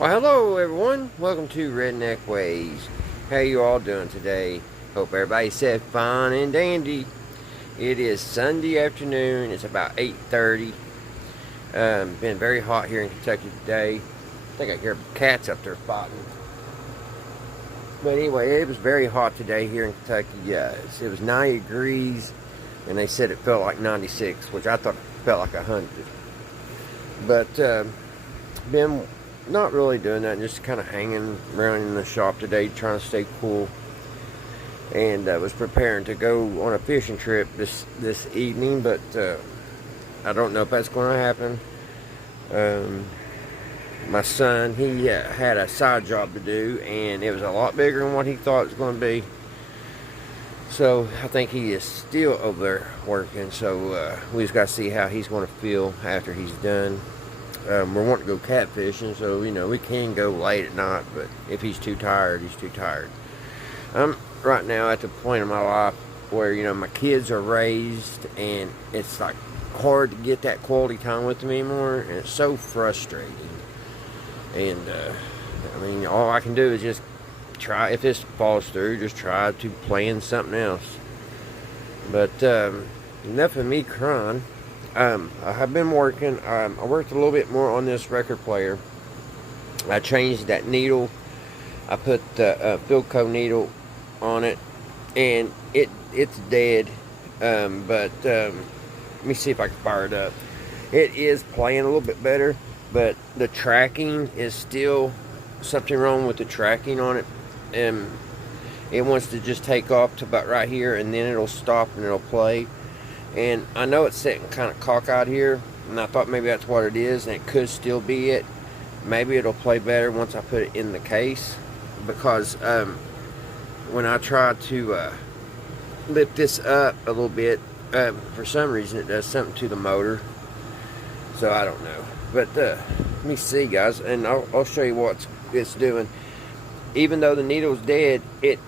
Well, hello everyone. Welcome to Redneck Ways. How you all doing today? Hope everybody said fine and dandy. It is Sunday afternoon. It's about 8:30. Been very hot here in Kentucky today. I think I hear cats up there spotting. But anyway, it was very hot today here in Kentucky. It was 90 degrees, and they said it felt like 96, which I thought it felt like 100. But been not really doing that, just kind of hanging around in the shop today, trying to stay cool. And was preparing to go on a fishing trip this evening, but I don't know if that's going to happen. My son, he had a side job to do, and it was a lot bigger than what he thought it was going to be. So I think he is still over there working. So we just got to see how he's going to feel after he's done. We're wanting to go catfishing, so we can go late at night, but if he's too tired, he's too tired. I'm right now at the point in my life where my kids are raised, and it's like hard to get that quality time with them anymore, and it's so frustrating. And I mean, all I can do is just try, if this falls through, just try to plan something else. But enough of me crying. I have been working. I worked a little bit more on this record player. I changed that needle. I put the Philco needle on it, and it's dead. But let me see if I can fire it up. It is playing a little bit better, but the tracking is still something wrong with the tracking on it. And it wants to just take off to about right here, and then it'll stop and it'll play. And I know it's sitting kind of cockeyed here, and I thought maybe that's what it is, and it could still be it. Maybe it'll play better once I put it in the case, because when I try to lift this up a little bit, for some reason it does something to the motor. So I don't know. But let me see, guys, and I'll show you what it's doing. Even though the needle's dead,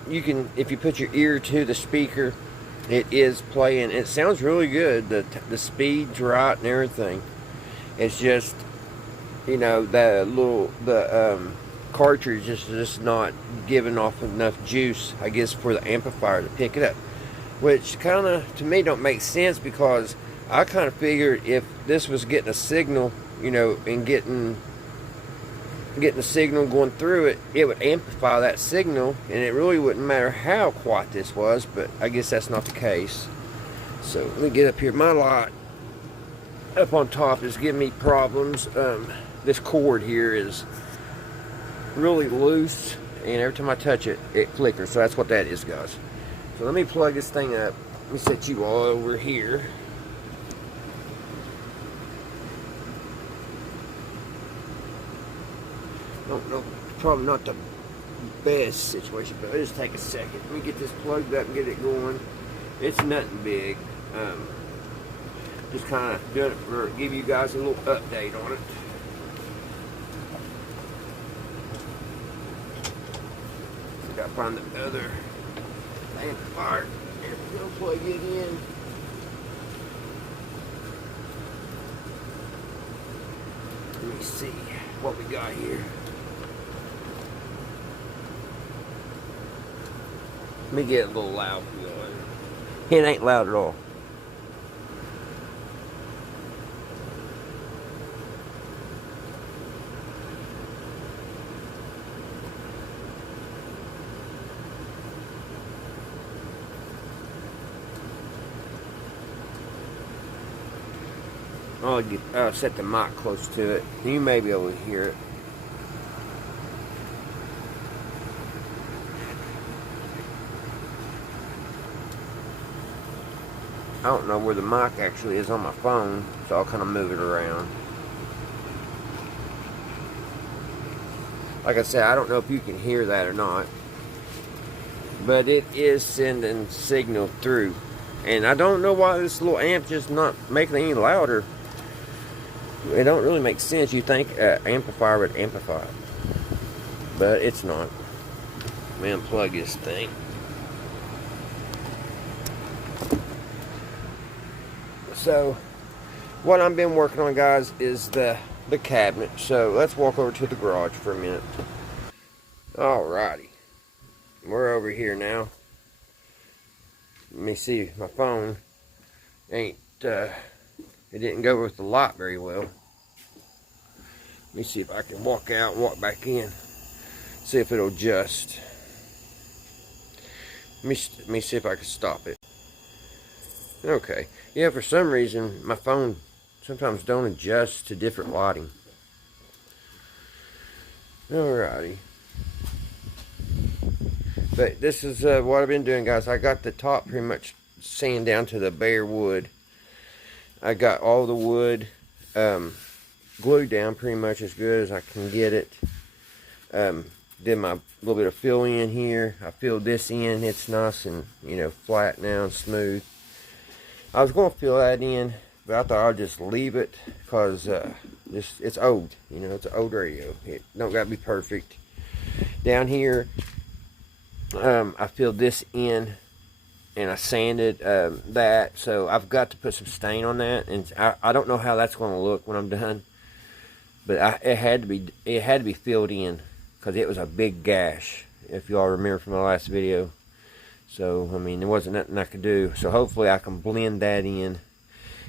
you can, if you put your ear to the speaker, it is playing. It sounds really good. The speed's right and everything. It's just, the cartridge is just not giving off enough juice, I guess, for the amplifier to pick it up. Which kind of, to me, don't make sense, because I kind of figured if this was getting a signal, and getting the signal going through it, it would amplify that signal, and it really wouldn't matter how quiet this was. But I guess that's not the case. So let me get up here. My light up on top is giving me problems. This cord here is really loose, and every time I touch it, it flickers. So that's what that is, guys. So let me plug this thing up. Let me set you all over here. Don't know, probably not the best situation, but it'll just take a second. Let me get this plugged up and get it going. It's nothing big. Just kind of doing it for, give you guys a little update on it. So gotta find the other amplifier and we'll plug it in. Let me see what we got here. Let me get it a little loud for you. It ain't loud at all. I'll set the mic close to it. You may be able to hear it. I don't know where the mic actually is on my phone, so I'll kind of move it around. Like I said, I don't know if you can hear that or not, but it is sending signal through. And I don't know why this little amp just not making it any louder. It don't really make sense. You think amplifier would amplify it, but it's not. Let me unplug this thing. So what I've been working on, guys, is the the cabinet. So let's walk over to the garage for a minute. Alrighty, we're over here now. Let me see, my phone ain't, it didn't go with the light very well. Let me see if I can walk out and walk back in. See if it'll adjust. Let me see if I can stop it. Okay. Yeah, for some reason, my phone sometimes don't adjust to different lighting. Alrighty. But this is what I've been doing, guys. I got the top pretty much sand down to the bare wood. I got all the wood glued down pretty much as good as I can get it. Did my little bit of fill in here. I filled this in. It's nice and, you know, flat now and smooth. I was going to fill that in, but I thought I'd just leave it because it's old. You know, it's an old radio. It don't got to be perfect. Down here, I filled this in and I sanded that. So I've got to put some stain on that, and I don't know how that's going to look when I'm done. But it had to be filled in because it was a big gash, if y'all remember from my last video. So, I mean, there wasn't nothing I could do. So, hopefully, I can blend that in.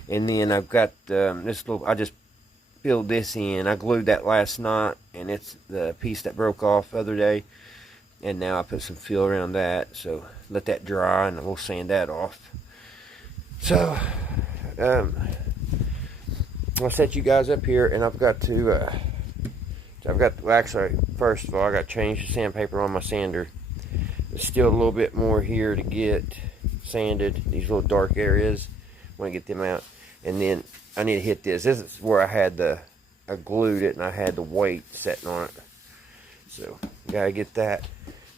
And then I've got this little, I just filled this in. I glued that last night, and it's the piece that broke off the other day. And now I put some fill around that. So, let that dry, and we'll sand that off. So, I'll set you guys up here, and I've got to, well, actually, first of all, I got to change the sandpaper on my sander. There's still a little bit more here to get sanded, these little dark areas. I want to get them out. And then I need to hit this. This is where I glued it and I had the weight setting on it. So, gotta get that.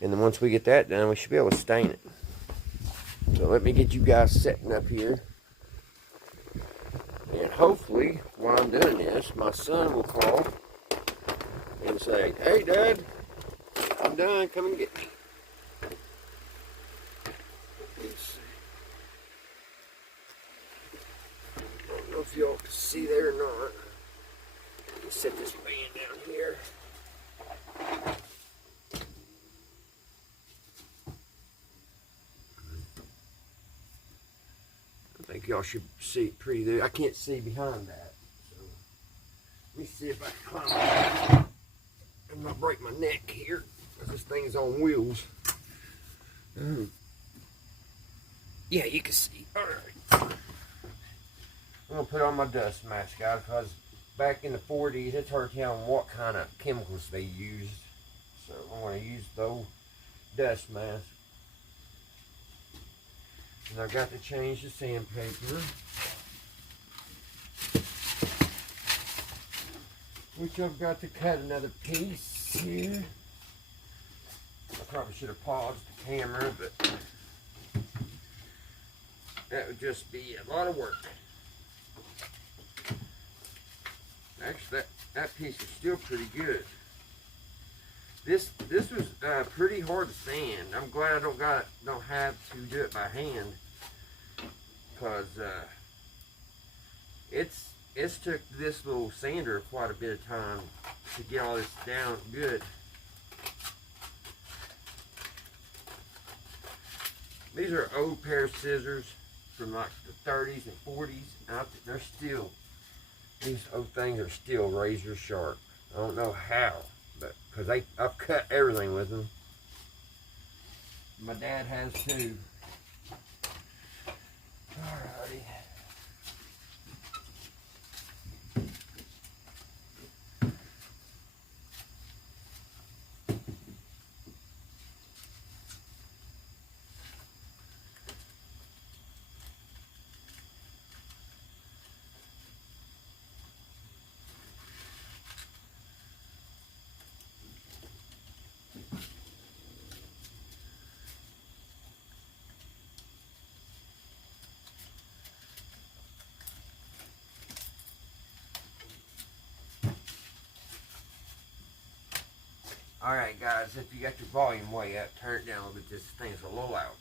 And then once we get that done, we should be able to stain it. So let me get you guys setting up here. And hopefully, while I'm doing this, my son will call and say, "Hey, Dad, I'm done. Come and get me." I don't know if y'all can see there or not. Let me set this band down here. I think y'all should see it pretty there. I can't see behind that. So let me see if I can climb up and not break my neck here, because this thing's on wheels. Yeah, you can see. Alright. I'm going to put on my dust mask, guys, because back in the 40s, it's hard to tell what kind of chemicals they used. So I'm going to use those dust masks. And I've got to change the sandpaper, which I've got to cut another piece here. I probably should have paused the camera, but that would just be a lot of work. Actually, that piece is still pretty good. This was pretty hard to sand. I'm glad I don't have to do it by hand, because it's took this little sander quite a bit of time to get all this down good. These are an old pair of scissors from like the 30s and 40s. They're still, these old things are still razor sharp. I don't know how, but because I've cut everything with them. My dad has too. Alrighty. Alright guys, if you got your volume way up, turn it down a little bit. This thing's a little loud.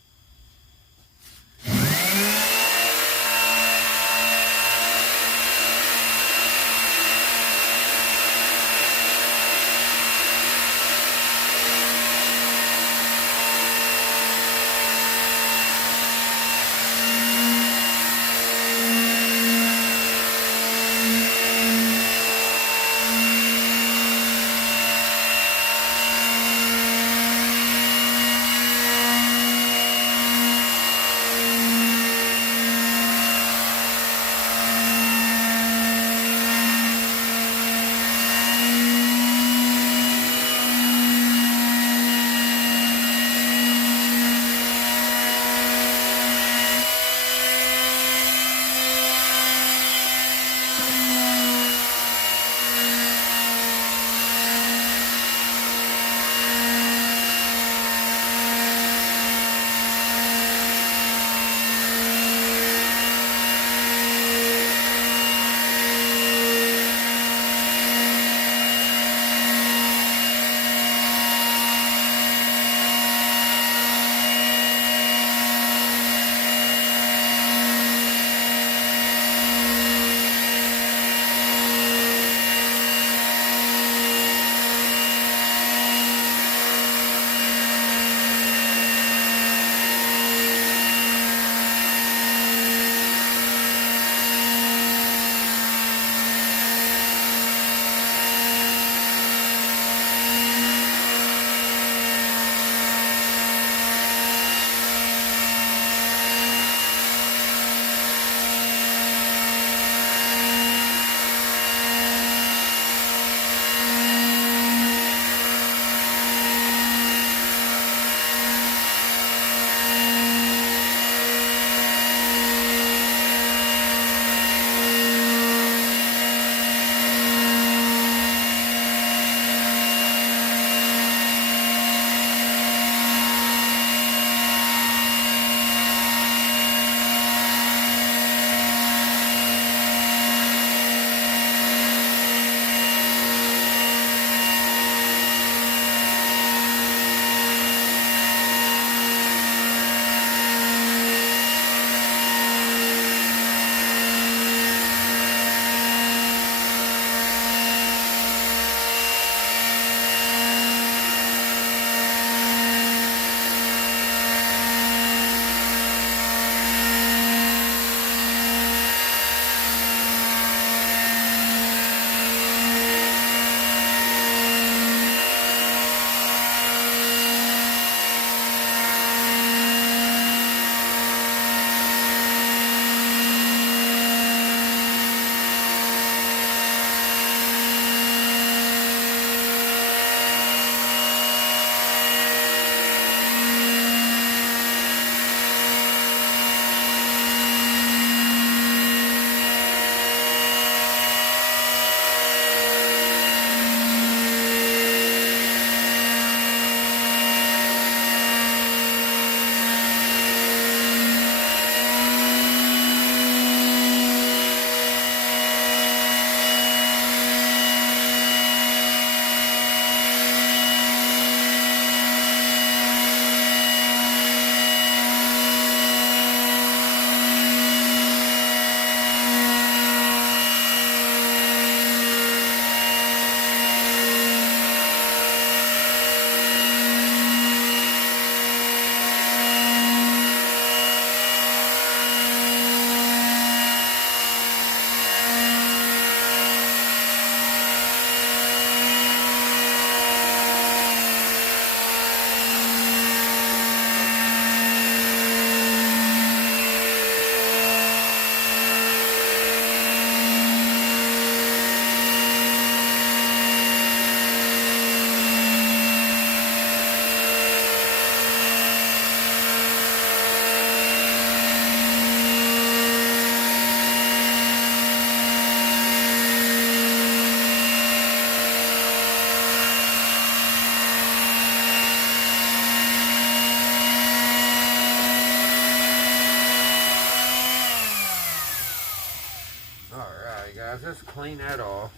guys, let's clean that off.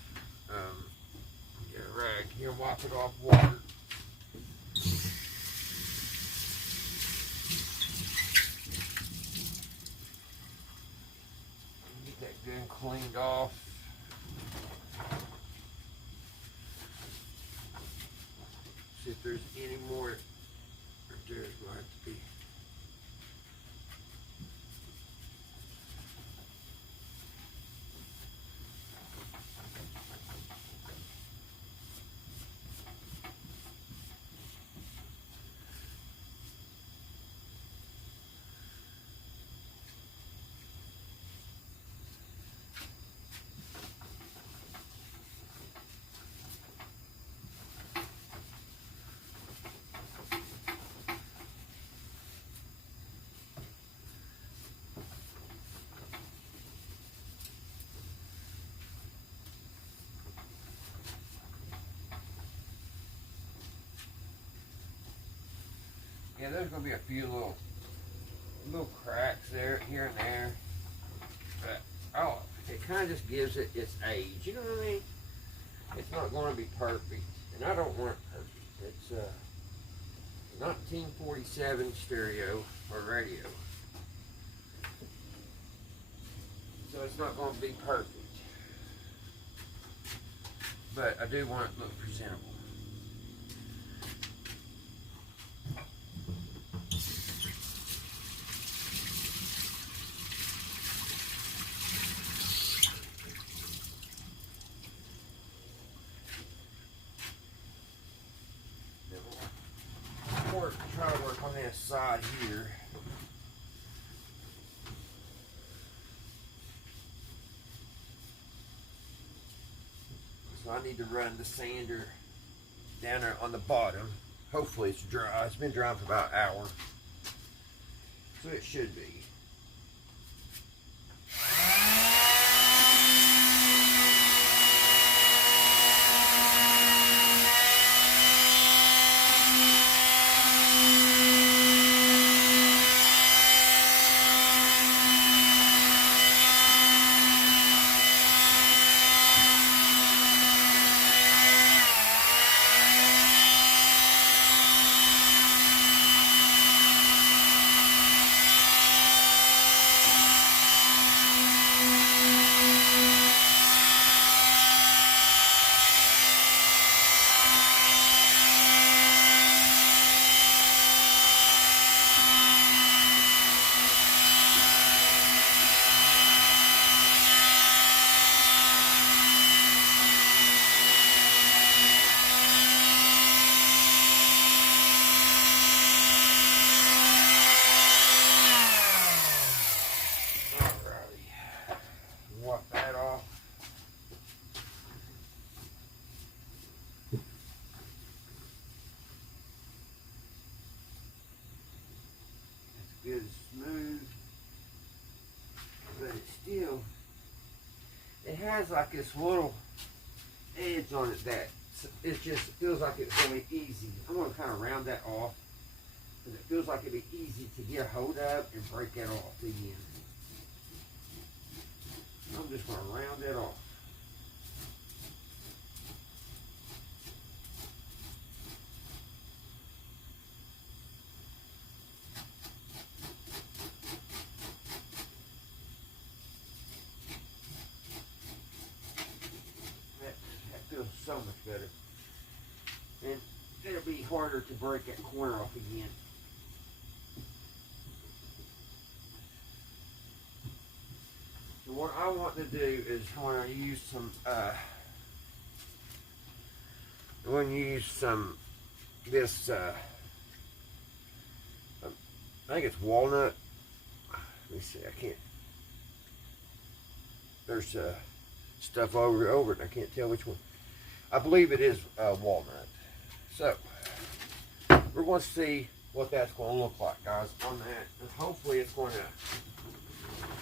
Get a rag here, wipe it off water. Get that good and cleaned off. See if there's any more. Right there's going to have to be. Yeah, there's going to be a few little cracks there, here and there. But, oh, it kind of just gives it its age. You know what I mean? It's not going to be perfect. And I don't want it perfect. It's a 1947 stereo or radio. So it's not going to be perfect. But I do want it to look presentable. Try to work on this side here. So I need to run the sander down there on the bottom. Hopefully it's dry. It's been drying for about an hour. So it should be. Good and smooth, but it's still, it has like this little edge on it that it just feels like it's going to be easy. I'm going to kind of round that off because it feels like it'd be easy to get a hold of and break that off again. I'm just going to round that off. Feels so much better, and it'll be harder to break that corner off again. So what I want to do is I want to use some this I think it's walnut. Let me see, I can't, there's stuff over it and I can't tell which one. I believe it is walnut. So we're going to see what that's going to look like, guys, on that. And hopefully it's going to,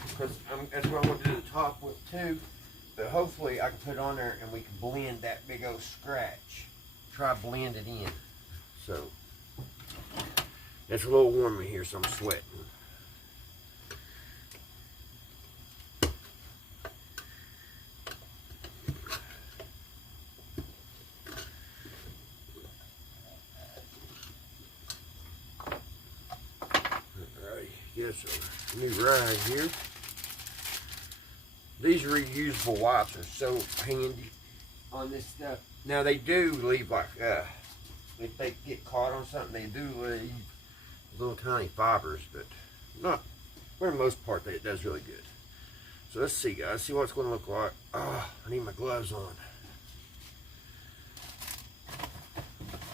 because that's what I'm going to do the top with too. But hopefully I can put it on there and we can blend that big old scratch. Try blend it in. So it's a little warm in here, so I'm sweating. this new ride here. These reusable wipes are so handy on this stuff. Now they do leave like, if they get caught on something, they do leave little tiny fibers, but not, for the most part, it does really good. So let's see, guys, see what it's going to look like. Oh, I need my gloves on.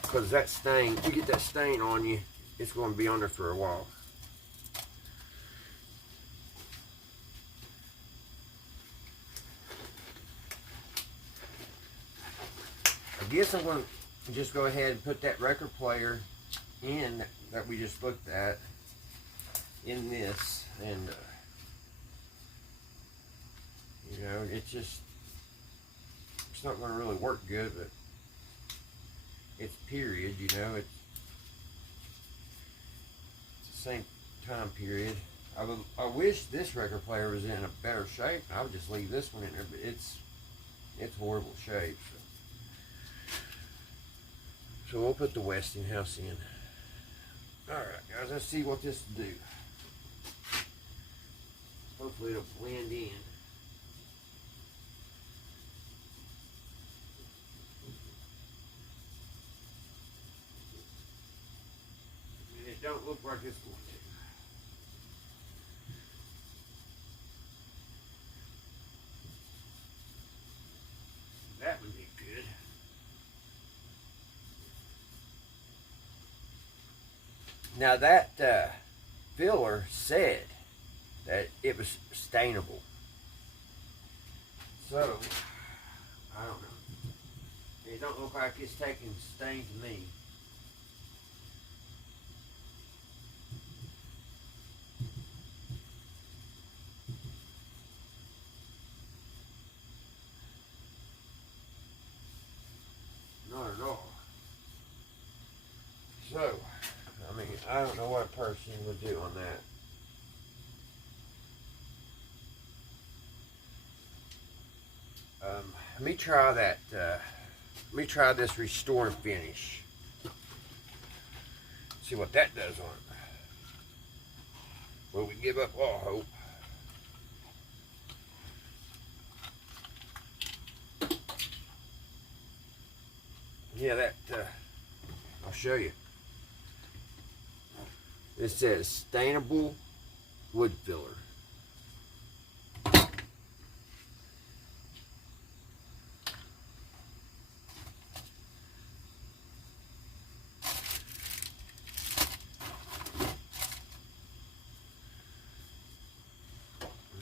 Because that stain, you get that stain on you, it's going to be on there for a while. I guess I'm going to just go ahead and put that record player in that we just looked at in this, and you know, it's not going to really work good, but it's period, you know, it's the same time period. I wish this record player was in a better shape. I would just leave this one in there, but it's horrible shape. So we'll put the Westinghouse in. Alright guys, let's see what this will do. Hopefully it'll blend in. And it don't look like it's going to. That would be good. Now that filler said that it was stainable. So, I don't know. It don't look like it's taking stain to me. Not at all. So, I mean, I don't know what a person would do on that. Let me try that. Let me try this restore and finish. See what that does on it. Will we give up all hope? Yeah, that. I'll show you. It says stainable wood filler.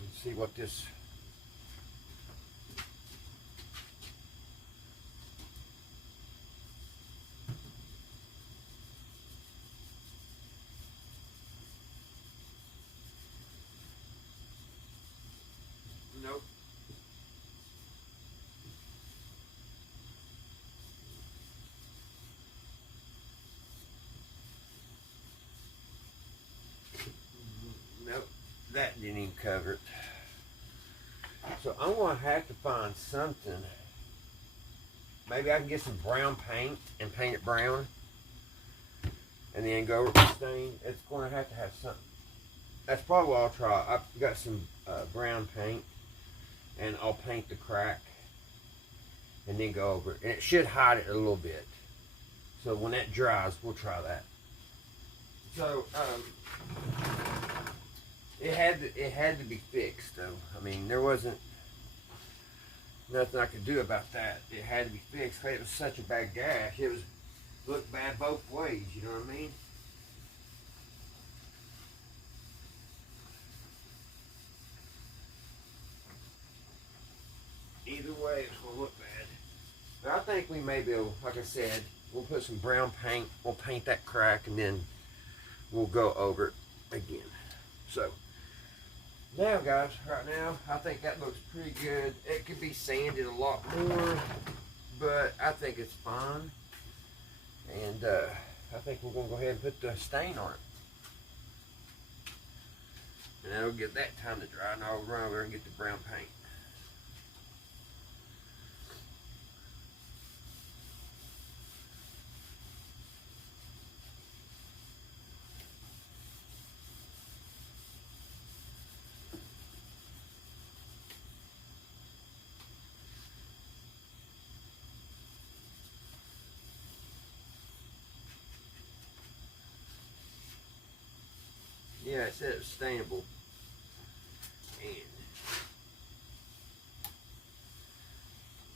Let's see what this. Nope. Nope. That didn't even cover it. So I'm going to have to find something. Maybe I can get some brown paint and paint it brown. And then go over the stain. It's going to have something. That's probably what I'll try. I've got some brown paint. And I'll paint the crack and then go over it. And it should hide it a little bit. So when that dries, we'll try that. So it had to be fixed though. I mean, there wasn't nothing I could do about that. It had to be fixed. It was such a bad gash. It looked bad both ways, you know what I mean? Either way, it's going to look bad. But I think we may be able, like I said, we'll put some brown paint. We'll paint that crack and then we'll go over it again. So, now guys, right now, I think that looks pretty good. It could be sanded a lot more, but I think it's fine. And I think we're going to go ahead and put the stain on it. And that'll give that time to dry, and I'll run over there and get the brown paint. said it was stainable. And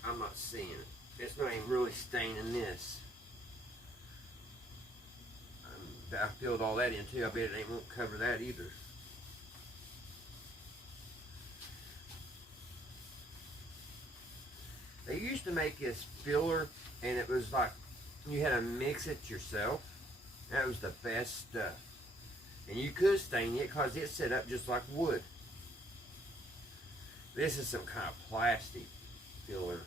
I'm not seeing it. It's not even really staining this. I filled all that in too. I bet it won't cover that either. They used to make this filler, and it was like you had to mix it yourself. That was the best stuff. And you could stain it because it's set up just like wood. This is some kind of plastic filler.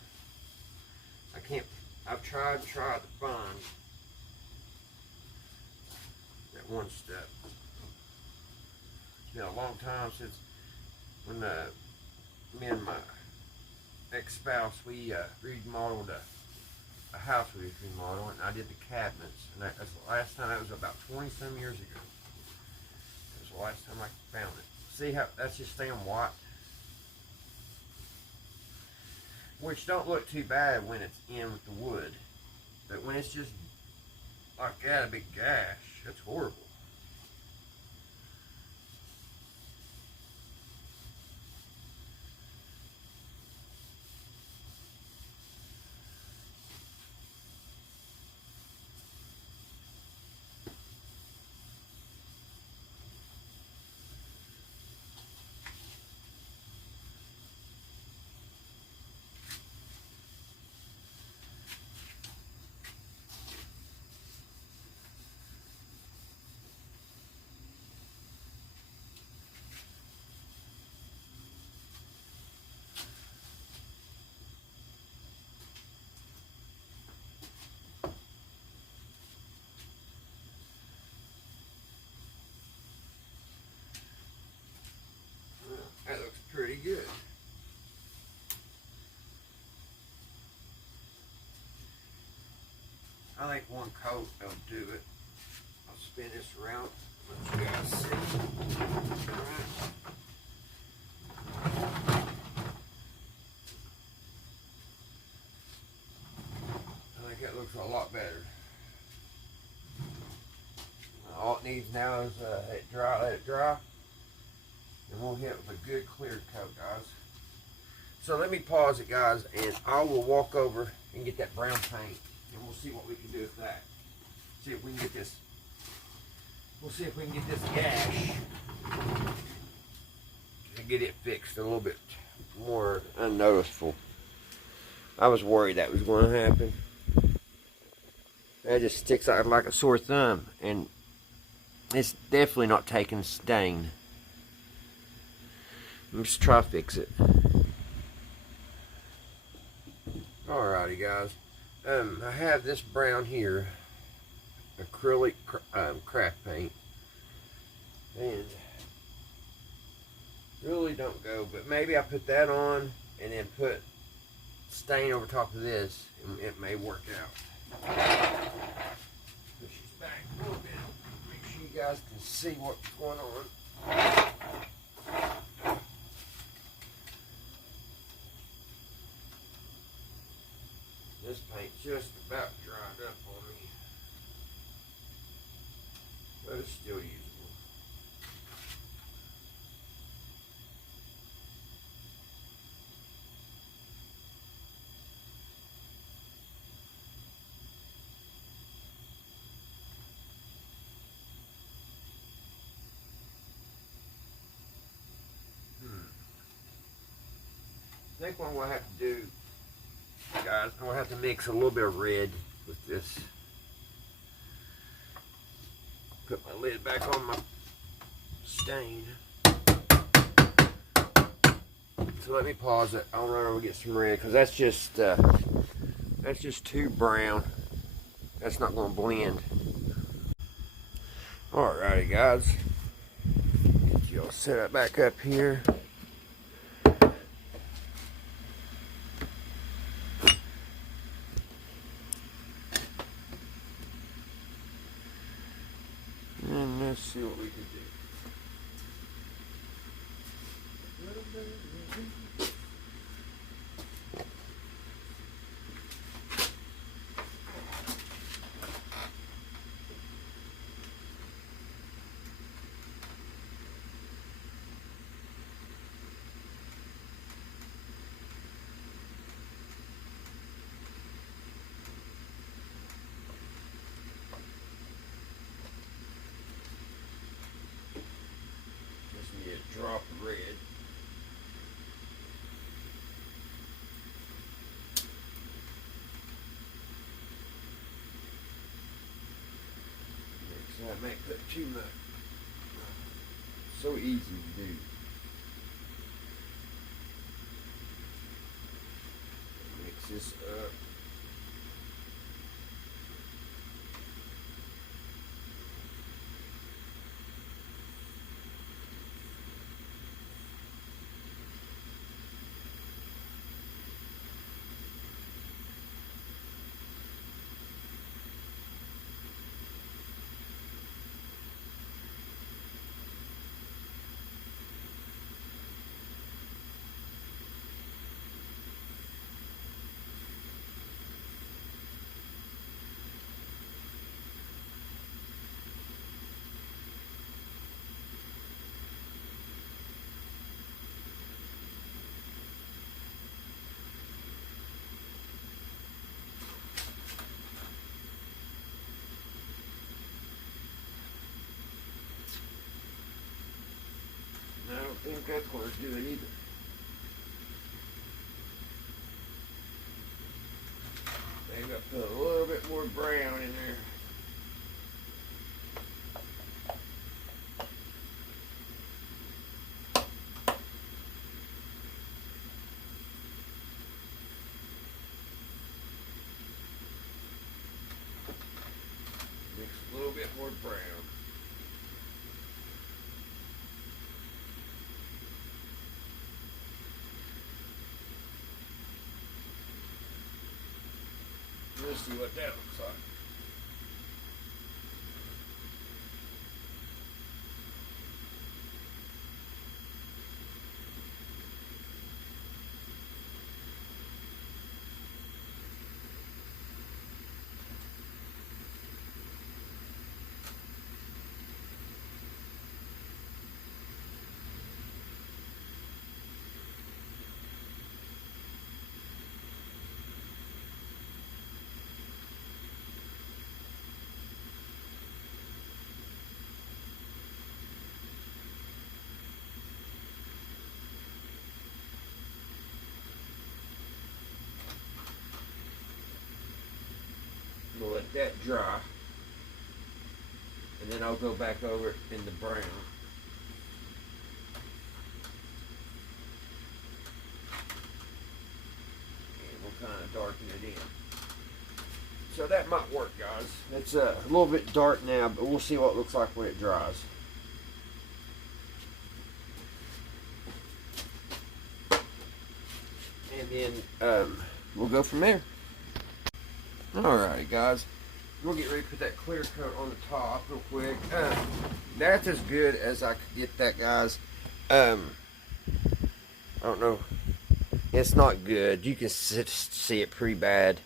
I've tried to find that one stuff. It's been a long time since when me and my ex-spouse, we remodeled a house we was remodeling, and I did the cabinets. And that's the last time, that was about 20-some years ago. That was the last time I found it. See how, that's just staying white? Which don't look too bad when it's in with the wood. But when it's just like that, a big gash, that's horrible. That looks pretty good. I think one coat will do it. I'll spin this around, let you guys see. Alright. I think that looks a lot better. All it needs now is let it dry. And we'll hit it with a good clear coat, guys. So let me pause it, guys, and I will walk over and get that brown paint, and we'll see what we can do with that. See if we can get this. We'll see if we can get this gash and get it fixed a little bit more unnoticeable. I was worried that was going to happen. That just sticks out like a sore thumb, and it's definitely not taking stain. Let's try to fix it. Alrighty, guys. I have this brown here, acrylic craft paint, and really don't go, but maybe I put that on and then put stain over top of this, and it may work out. Push this back a little bit, make sure you guys can see what's going on. This paint just about dried up on me, but it's still usable. I think what I'm going to have to do, guys, I'm going to have to mix a little bit of red with this. Put my lid back on my stain. So let me pause it. I'll run over and get some red, because that's just too brown. That's not going to blend. Alrighty, guys. Get you all set up back up here. And let's see what we can do. I may put too much. So easy to do. Mix this up. I don't think that's going to do it either. Maybe I put a little bit more brown in there. Mix a little bit more brown. Let's see what that looks like. We'll let that dry, and then I'll go back over it in the brown. And we'll kind of darken it in. So that might work, guys. It's a little bit dark now, but we'll see what it looks like when it dries. And then we'll go from there. Alright, guys, we'll get ready to put that clear coat on the top real quick. That's as good as I could get that, guys. I don't know. It's not good. You can see it pretty bad.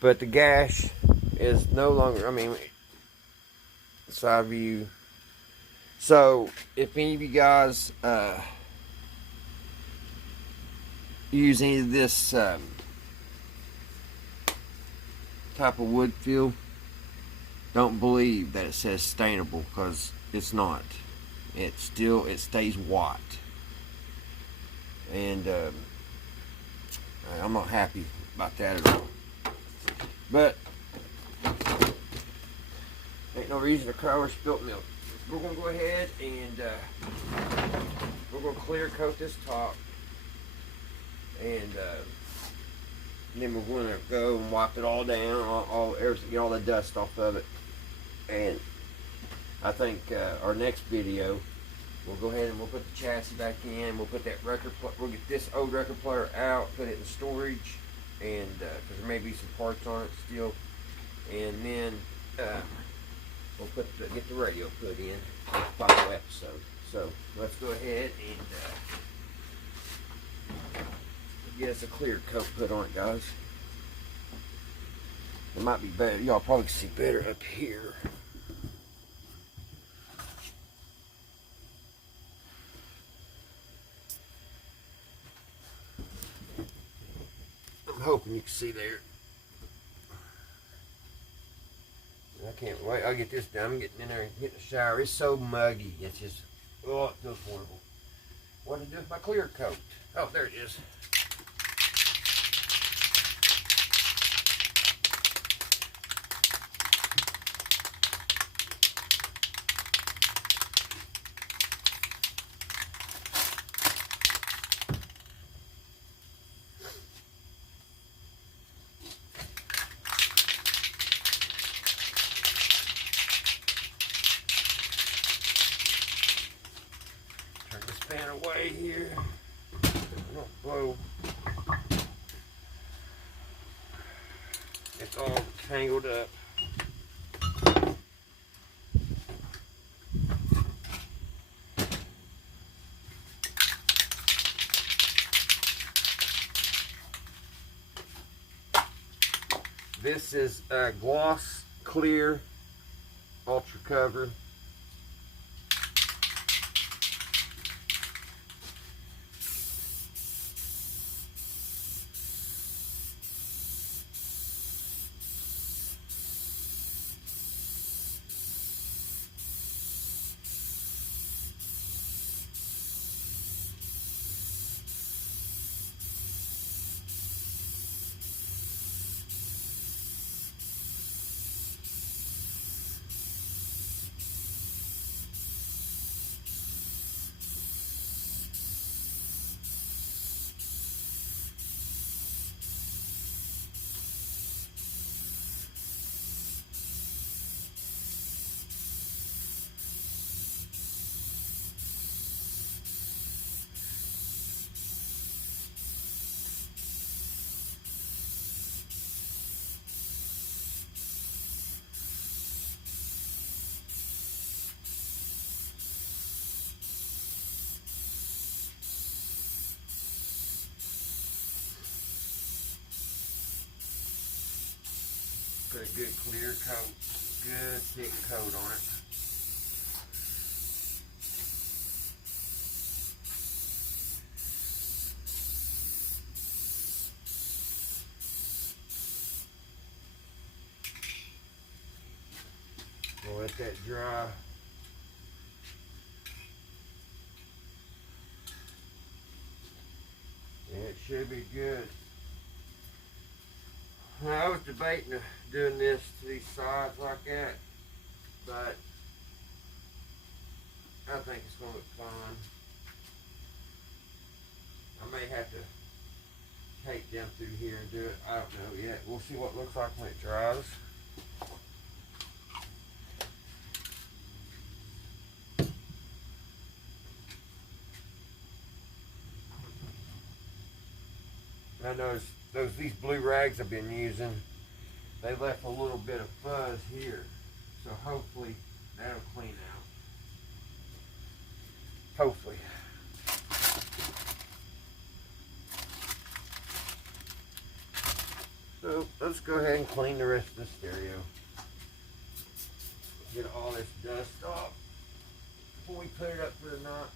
But the gash is no longer, I mean, side view. So, if any of you guys use any of this type of wood feel, don't believe that it says stainable, because it's not. It stays white, and I'm not happy about that at all. But ain't no reason to cry over spilt milk. We're gonna go ahead and we're gonna clear coat this top, and then we're going to go and wipe it all down, everything, get all the dust off of it. And I think our next video, we'll go ahead and we'll put the chassis back in. We'll put that record, we'll get this old record player out, put it in storage, and because there may be some parts on it still. And then we'll get the radio put in for the final episode. So let's go ahead and get us a clear coat put on it, guys. It might be better. Y'all probably can see better up here. I'm hoping you can see there. I can't wait. I'll get this done. I'm getting in there and getting a shower. It's so muggy. It's just, oh, it feels horrible. What to do with my clear coat? Oh, there it is. way here. Don't blow. It's all tangled up. This is a gloss clear ultra cover. Put a good clear coat, good thick coat on it. We'll let that dry. And it should be good. I was debating doing this to these sides like that, but I think it's going to look fine. I may have to take them through here and do it. I don't know yet. We'll see what it looks like when it dries. I noticed these blue rags I've been using, they left a little bit of fuzz here, so hopefully that'll clean out. Hopefully. So let's go ahead and clean the rest of the stereo. Get all this dust off before we put it up for the knot.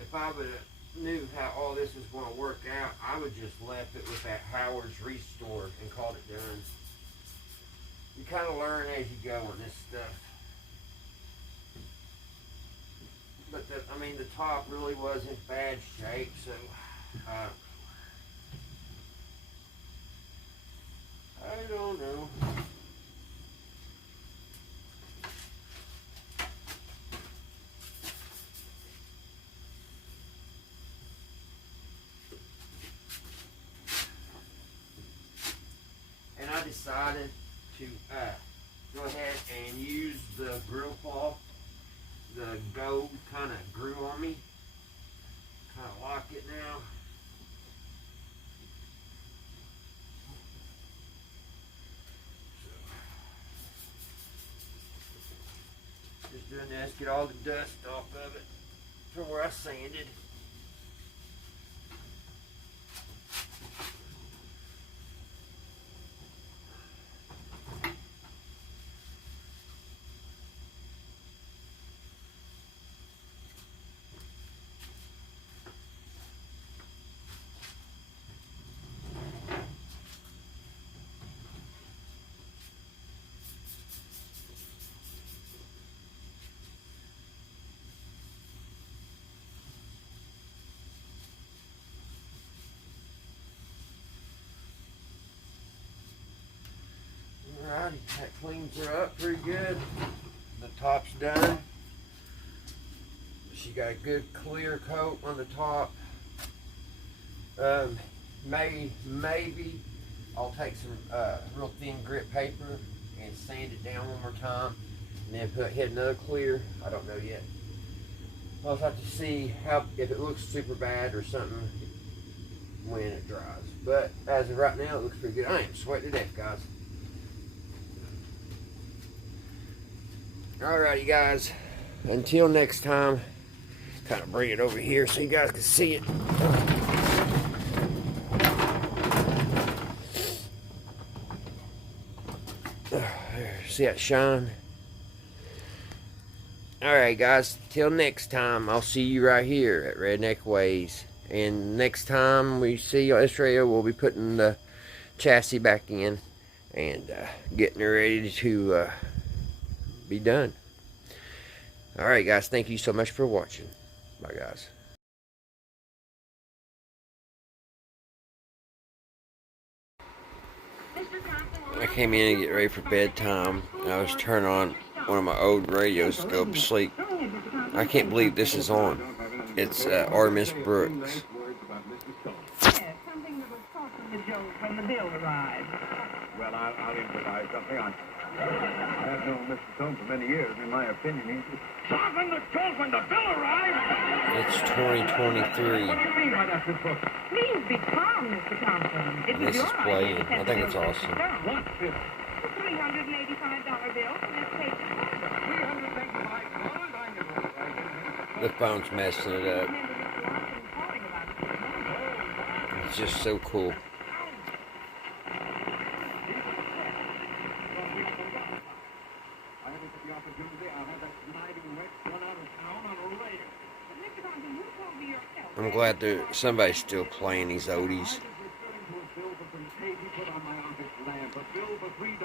If I would have knew how all this was going to work out, I would just left it with that Howard's Restore and called it done. You kind of learn as you go on this stuff. But I mean, the top really was in bad shape, so I don't know. I decided to go ahead and use the grill cloth. The gold kind of grew on me. Kind of lock it now. So, just doing this, get all the dust off of it from where I sanded. That cleans her up pretty good. The top's done. She got a good clear coat on the top. Maybe I'll take some real thin grit paper and sand it down one more time, and then hit another clear. I don't know yet. I'll have to see if it looks super bad or something when it dries. But as of right now, it looks pretty good. I am sweating to death, guys. Alrighty, guys. Until next time, kind of bring it over here so you guys can see it. See that shine? Alright, guys, till next time, I'll see you right here at Redneck Ways. And next time we see you on this radio, we'll be putting the chassis back in and getting it ready to be done. Alright, guys, thank you so much for watching. Bye, guys. I came in to get ready for bedtime, and I was turning on one of my old radios to go to sleep. I can't believe this is on. It's Artemis Brooks. Yes, something that was taught from the Joe when the bill arrived. Well, I'll improvise something. I have known Mr. Stone for many years. In my opinion, he's soften the jolt when the bill arrives. It's 2023. What do you mean by that, Miss Brooks? Please be calm, Mr. Thompson. It And was this is your playing. idea to I think it's send awesome. Mr. Stone. What's this? The $385 bill from this paper. $385? I never. The phone's messing it up. Remember Mr. Watson calling about it. It's just so cool. I haven't got the opportunity. I'll have that sliding wreck one out of town on a rail. But Mr. Thompson, you told me yourself. I'm glad that somebody's still playing these oldies. I was referring to a bill for some tape he put on my office lamp. A bill for $3.